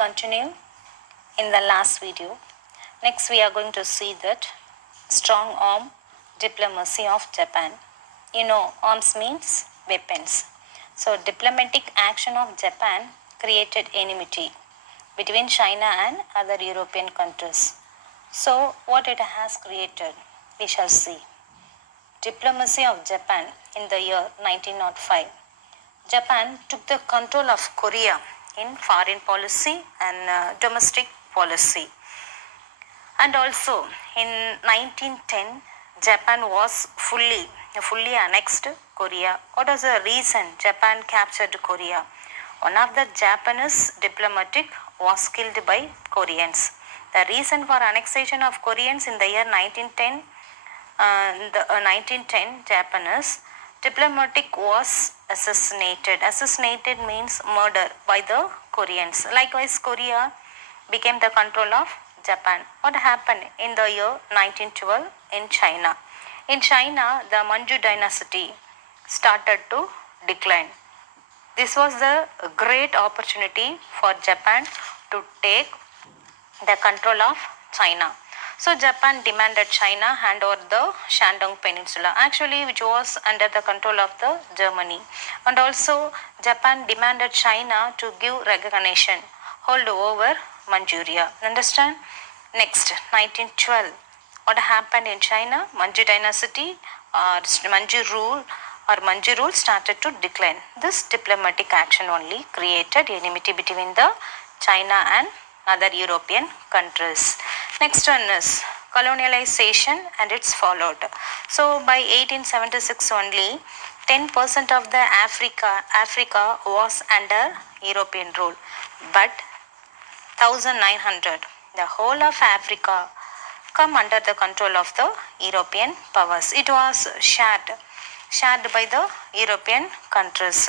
continue in the last video. Next, we are going to see that strong arm diplomacy of Japan. You know, arms means weapons. So, diplomatic action of Japan created enmity between China and other European countries. So, what it has created, we shall see. Diplomacy of Japan in the year 1905. Japan took the control of Korea in foreign policy and domestic policy. And also in 1910, Japan was fully annexed Korea. What was the reason Japan captured Korea? One of the Japanese diplomatic was killed by Koreans. The reason for annexation of Koreans in the year 1910, 1910 Japanese diplomatic was assassinated. Assassinated means murder by the Koreans. Likewise, Korea became the control of Japan. What happened in the year 1912 in China? In China, the Manchu dynasty started to decline. This was the great opportunity for Japan to take the control of China. So Japan demanded China hand over the Shandong Peninsula, actually which was under the control of the Germany. And also Japan demanded China to give recognition, hold over Manchuria. Understand? Next, 1912. What happened in China? Manchu dynasty or Manchu rule started to decline. This diplomatic action only created enmity between the China and other European countries. Next one is colonialization and its followed. So by 1876 only, 10% of the Africa was under European rule, but 1900, the whole of Africa come under the control of the European powers. It was shared by the European countries,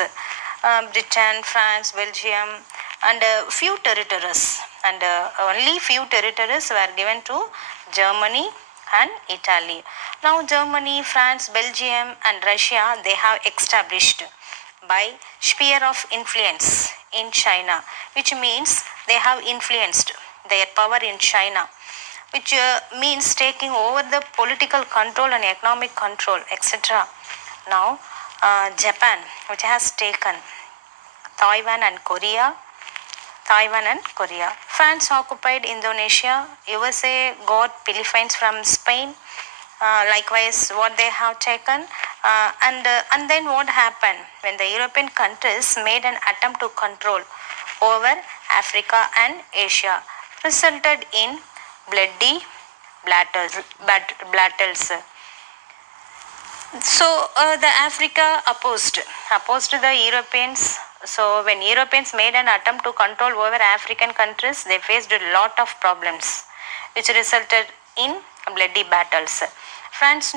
Britain, France, Belgium, and few territories. And only few territories were given to Germany and Italy. Now Germany, France, Belgium, and Russia, they have established by sphere of influence in China, which means they have influenced their power in China, which means taking over the political control and economic control, etc. Now, Japan, which has taken Taiwan and Korea. France occupied Indonesia. USA got Philippines from Spain. Likewise, what they have taken, and then what happened when the European countries made an attempt to control over Africa and Asia, resulted in bloody battles. So the Africa opposed the Europeans. So when Europeans made an attempt to control over African countries, they faced a lot of problems, which resulted in bloody battles. France,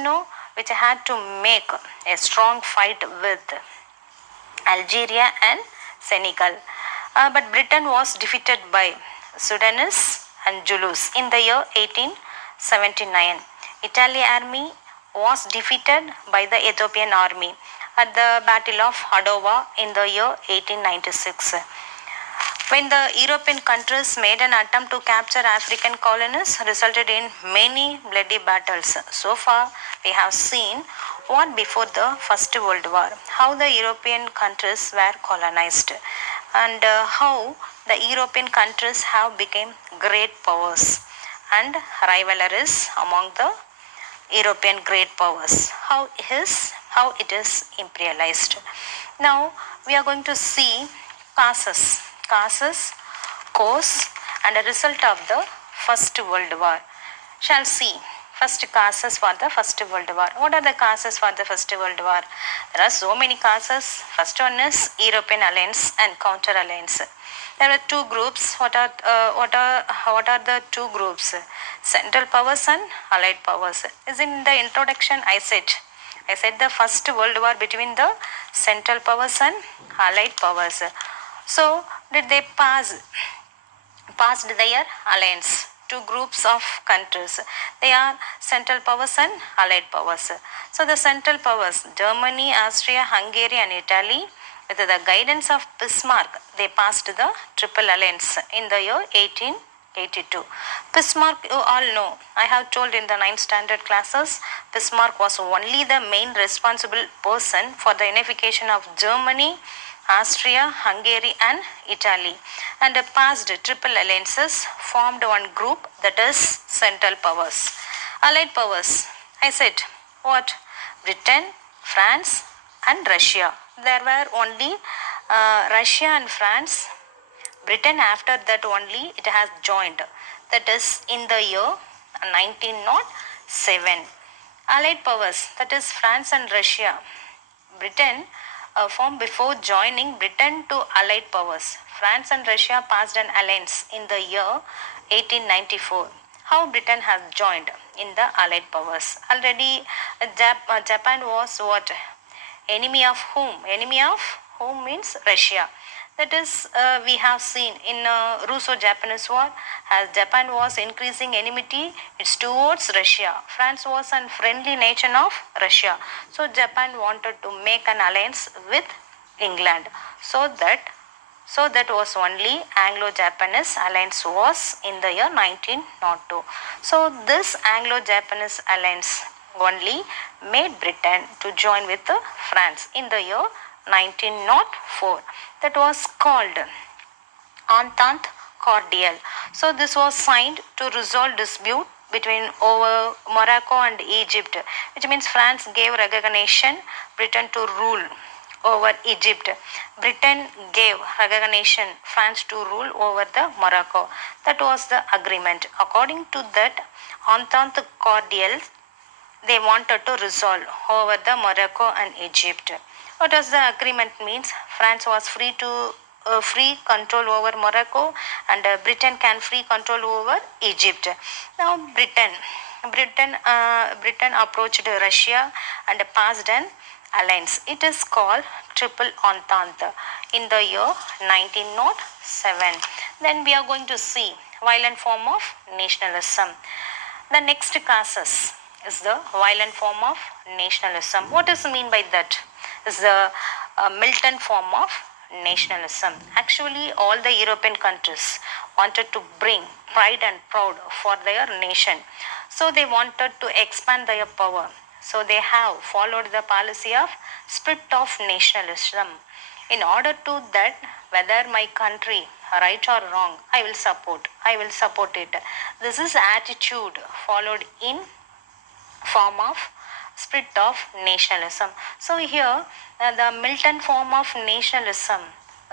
which had to make a strong fight with Algeria and Senegal. But Britain was defeated by Sudanese and Zulus in the year 1879. Italian army was defeated by the Ethiopian army at the Battle of Hadova in the year 1896. When the European countries made an attempt to capture African colonies, resulted in many bloody battles. So far, we have seen what before the First World War, how the European countries were colonized, and how the European countries have become great powers and rivalries among the European great powers. How it is imperialized. Now we are going to see causes, cause, and a result of the First World War. Shall see first causes for the First World War. What are the causes for the First World War? There are so many causes. First one is European alliance and counter alliance. There are two groups. What are the two groups? Central powers and allied powers. Is in the introduction I said the First World War between the Central powers and allied powers. So did they passed their alliance? Two groups of countries. They are Central powers and allied powers. So the Central powers, Germany, Austria, Hungary and Italy, With the guidance of Bismarck, they passed the Triple Alliance in the year 1882. Bismarck, you all know, I have told in the 9th standard classes, Bismarck was only the main responsible person for the unification of Germany, Austria, Hungary and Italy, and passed triple alliances, formed one group, that is Central Powers. Allied powers, I said, what? Britain, France and Russia. There were only Russia and France. Britain after that only it has joined. That is in the year 1907. Allied powers, that is France and Russia. Britain formed before joining Britain to Allied powers. France and Russia passed an alliance in the year 1894. How Britain has joined in the Allied powers? Already Japan was what? Enemy of whom? Enemy of whom means Russia. That is, we have seen in Russo-Japanese War, as Japan was increasing enmity, it's towards Russia. France was a friendly nation of Russia. So Japan wanted to make an alliance with England. So that was only Anglo-Japanese alliance was in the year 1902. So this Anglo-Japanese alliance only made Britain to join with France in the year 1904. That was called Entente Cordiale. So this was signed to resolve dispute between over Morocco and Egypt, which means France gave recognition Britain to rule over Egypt. Britain gave recognition France to rule over the Morocco. That was the agreement. According to that Entente Cordiale, they wanted to resolve over the Morocco and Egypt. What does the agreement means? France was free control over Morocco, and Britain can free control over Egypt. Now Britain approached Russia and passed an alliance. It is called Triple Entente in the year 1907. Then we are going to see violent form of nationalism. The next causes is the violent form of nationalism. What is mean by that? Is the militant form of nationalism. Actually, all the European countries wanted to bring pride and proud for their nation. So they wanted to expand their power. So they have followed the policy of split of nationalism. In order to that, whether my country right or wrong, I will support it. This is attitude followed in form of split of nationalism. So here the militant form of nationalism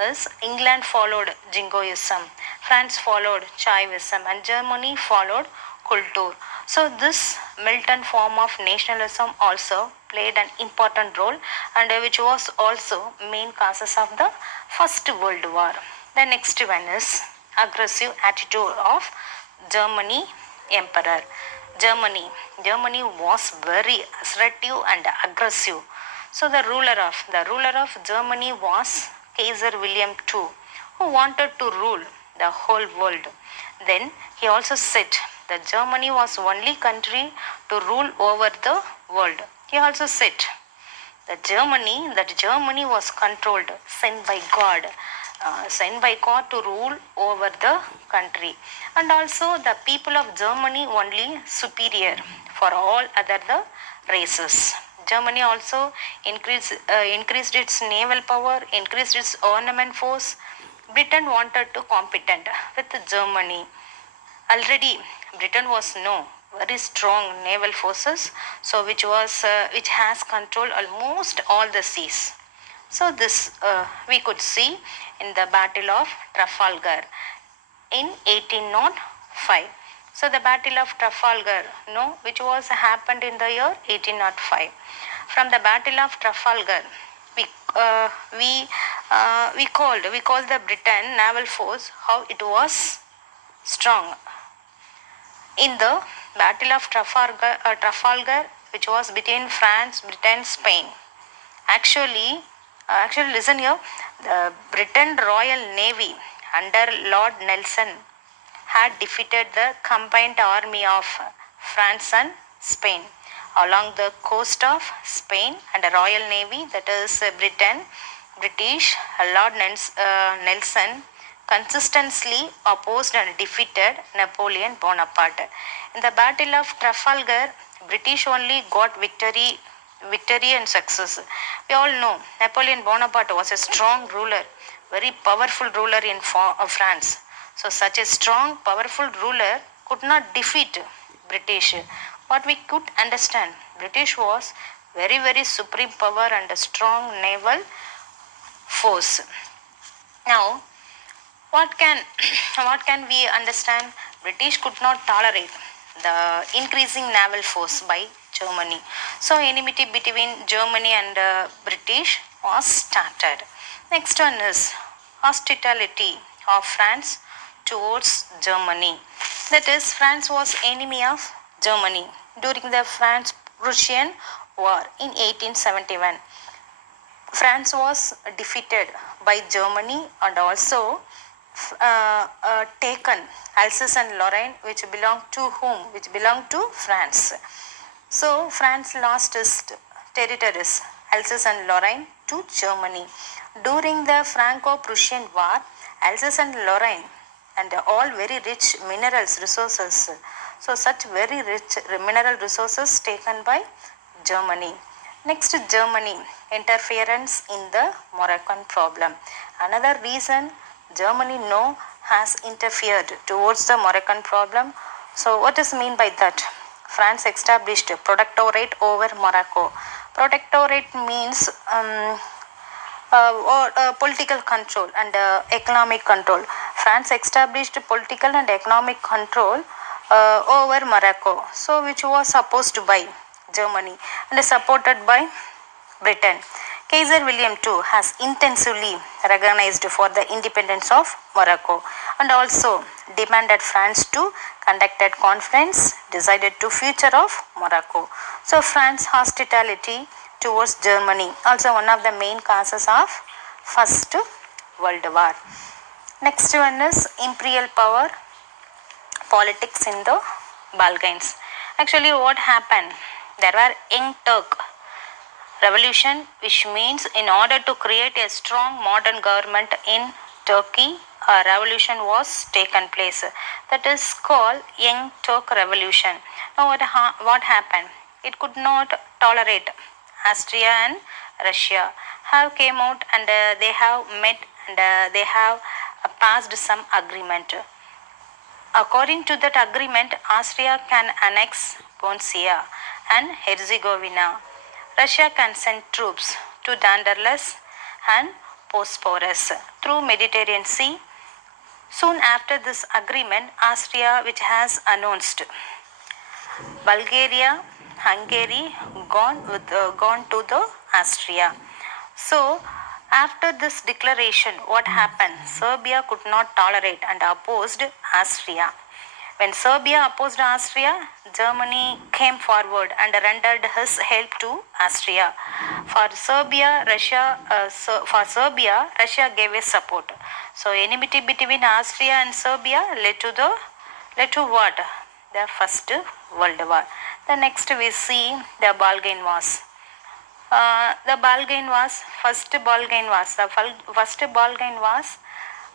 is England followed Jingoism, France followed Chauvinism and Germany followed Kultur. So this militant form of nationalism also played an important role, and which was also main causes of the First World War. The next one is aggressive attitude of Germany emperor. Germany was very assertive and aggressive. So the ruler of Germany was Kaiser William II, who wanted to rule the whole world. Then he also said that Germany was only country to rule over the world. He also said that Germany was controlled, sent by God to rule over the country, and also the people of Germany only superior for all other the races. Germany also increased its naval power, increased its armament force. Britain wanted to compete with Germany. Already Britain was very strong naval forces, so which has controlled almost all the seas. So this we could see in the Battle of Trafalgar in 1805. So the Battle of Trafalgar, which was happened in the year 1805. From the Battle of Trafalgar, we called the Britain naval force how it was strong. In the Battle of Trafalgar, which was between France, Britain, Spain. Actually, listen here. The Britain Royal Navy under Lord Nelson had defeated the combined army of France and Spain along the coast of Spain, and the Royal Navy, that is Britain, British, Lord Nelson consistently opposed and defeated Napoleon Bonaparte. In the Battle of Trafalgar, British only got victory and success. We all know Napoleon Bonaparte was a strong ruler, very powerful ruler in France. So such a strong, powerful ruler could not defeat British. What we could understand, British was very supreme power and a strong naval force. Now, what can what can we understand? British could not tolerate the increasing naval force by Germany. So enmity between Germany and British was started. Next one is hostility of France towards Germany. That is, France was enemy of Germany during the France-Prussian War in 1871. France was defeated by Germany and also taken Alsace and Lorraine, which belonged to whom? Which belonged to France. So France lost its territories, Alsace and Lorraine, to Germany. During the Franco-Prussian War, Alsace and Lorraine and all very rich minerals resources. So such very rich mineral resources taken by Germany. Next, Germany interference in the Moroccan problem. Another reason Germany has interfered towards the Moroccan problem. So what is mean by that? France established a protectorate over Morocco. Protectorate means political control and economic control. France established political and economic control over Morocco, so which was opposed by Germany and supported by Britain. Kaiser William II has intensively recognized for the independence of Morocco and also demanded France to conduct a conference decided to future of Morocco. So France hostility towards Germany also one of the main causes of First World War. Next one is imperial power politics in the Balkans. Actually what happened? There were young Turk revolution, which means in order to create a strong modern government in Turkey, a revolution was taken place. That is called Young Turk Revolution. Now what happened? It could not tolerate Austria and Russia have came out and they have met and they have passed some agreement. According to that agreement, Austria can annex Bosnia and Herzegovina. Russia can send troops to Dandalas and Bosporus through Mediterranean Sea. Soon after this agreement, Austria, which has announced Bulgaria, Hungary gone to the Austria. So after this declaration, what happened? Serbia could not tolerate and opposed Austria. When Serbia opposed Austria, Germany came forward and rendered his help to Austria. For Serbia, Russia gave a support. So enmity between Austria and Serbia led to what? The First World War. The next we see the Balkan Wars. The Balkan Wars, first Balkan Wars,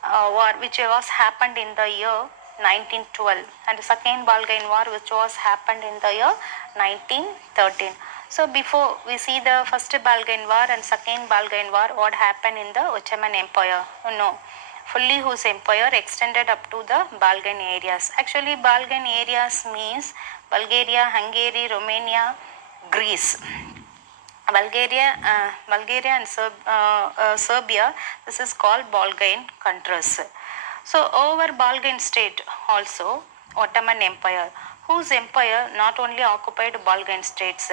war which was happened in the year 1912 and the second Balkan War which was happened in the year 1913. So before we see the first Balkan War and second Balkan War, what happened in the Ottoman Empire? No. Fully whose empire extended up to the Balkan areas. Actually Balkan areas means Bulgaria, Hungary, Romania, Greece. Bulgaria and Serbia, this is called Balkan countries. So over Balkan state also Ottoman Empire, whose empire not only occupied Balkan states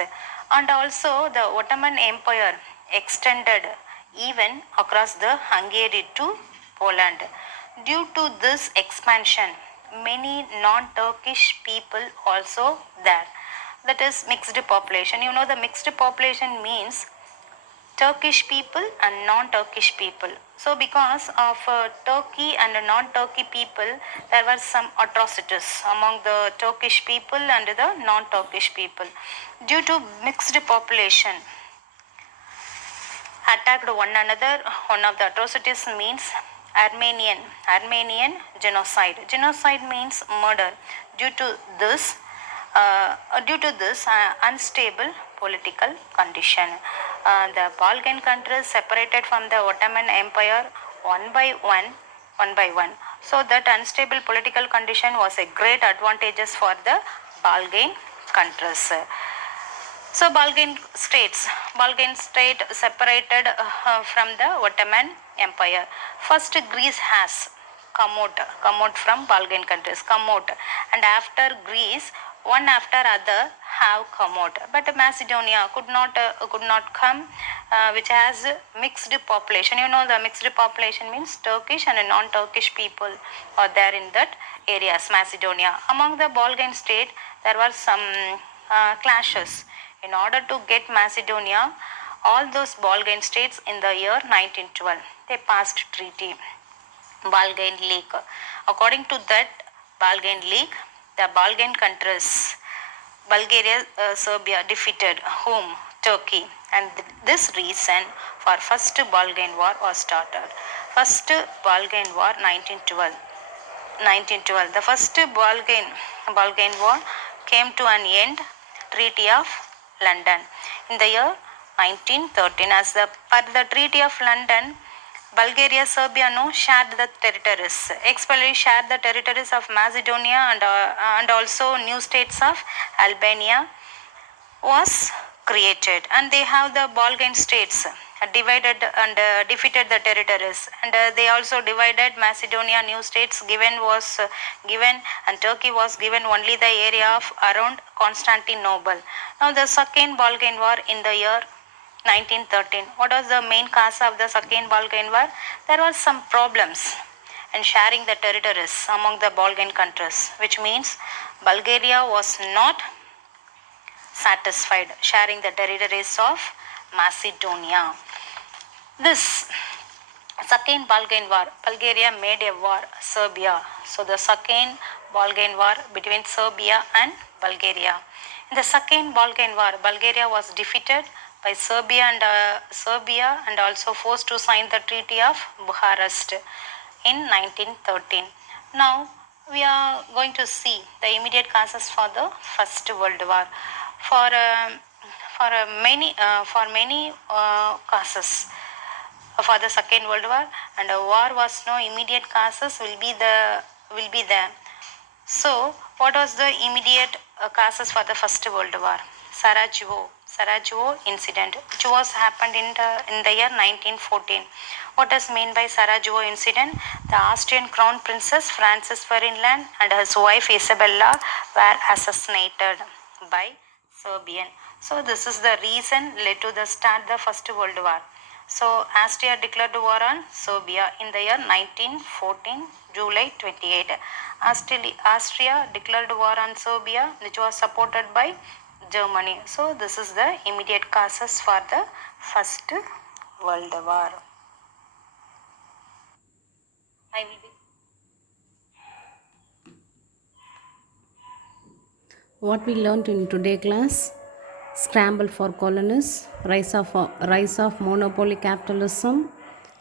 and also the Ottoman Empire extended even across the Hungary to Poland. Due to this expansion, many non-Turkish people also there. That is mixed population. You know the mixed population means Turkish people and non-Turkish people. So because of Turkey and non-Turkey people, there were some atrocities among the Turkish people and the non-Turkish people. Due to mixed population, attacked one another. One of the atrocities means Armenian genocide. Genocide means murder. Due to this, unstable political condition, the Balkan countries separated from the Ottoman Empire one by one, one by one. So that unstable political condition was a great advantages for the Balkan countries. So Balkan state separated from the Ottoman Empire. First Greece has come out from Balkan countries, come out, and after Greece, one after other have come out. But Macedonia could not come, which has mixed population. You know the mixed population means Turkish and non-Turkish people are there in that areas. Macedonia. Among the Balkan state, there were some clashes. In order to get Macedonia, all those Balkan states in the year 1912, they passed treaty, Balkan League. According to that Balkan League, the Balkan countries, Bulgaria, Serbia defeated whom? Turkey. And this reason for first Balkan War was started. First Balkan War 1912. 1912. The first Balkan War came to an end, Treaty of London, in the year 1913. As per the Treaty of London, Bulgaria, Serbia shared the territories. Expelli shared the territories of Macedonia and also new states of Albania was created, and they have the Balkan states divided and defeated the territories, and they also divided Macedonia. New states given, and Turkey was given only the area of around Constantinople. Now the second Balkan War in the year 1913. What was the main cause of the second Balkan War? There were some problems in sharing the territories among the Balkan countries, which means Bulgaria was not satisfied sharing the territories of Macedonia. This second Balkan War, Bulgaria made a war, Serbia. So the second Balkan War between Serbia and Bulgaria. In the second Balkan War, Bulgaria was defeated by Serbia and also forced to sign the Treaty of Bucharest in 1913. Now we are going to see the immediate causes for the First World War. For many causes for the Second World War, and a war was no immediate causes will be there. So what was the immediate causes for the First World War? Sarajevo incident, which was happened in the year 1914. What is meant by Sarajevo incident? The Austrian Crown Princess Frances Ferdinand and his wife Isabella were assassinated by Serbian. So this is the reason led to the start the First World War. So Austria declared war on Serbia in the year 1914, July 28. Austria declared war on Serbia, which was supported by Germany. So this is the immediate causes for the First World War. I will be. What we learned in today's class: scramble for colonists, rise of monopoly capitalism,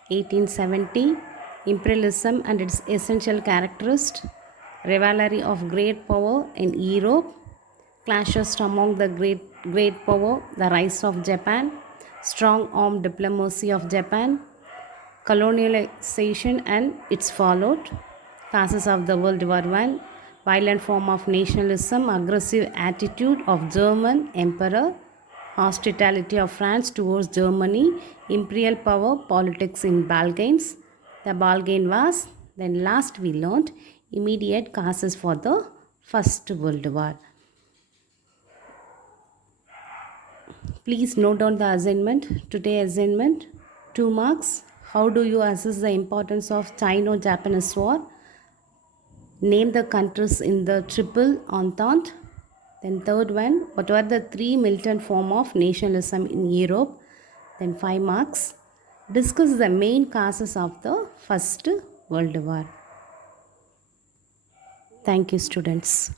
1870, imperialism and its essential characteristics, rivalry of great power in Europe, clashes among the great power, the rise of Japan, strong armed diplomacy of Japan, colonialization and its fallout, causes of the World War I, violent form of nationalism, aggressive attitude of German emperor, hospitality of France towards Germany, imperial power, politics in Balkans, the Balkan Wars. Then last we learned immediate causes for the First World War. Please note down the assignment. Today's assignment, 2 marks. How do you assess the importance of Sino-Japanese War? Name the countries in the Triple Entente. Then third one, what were the 3 militant forms of nationalism in Europe? Then 5 marks. Discuss the main causes of the First World War. Thank you, students.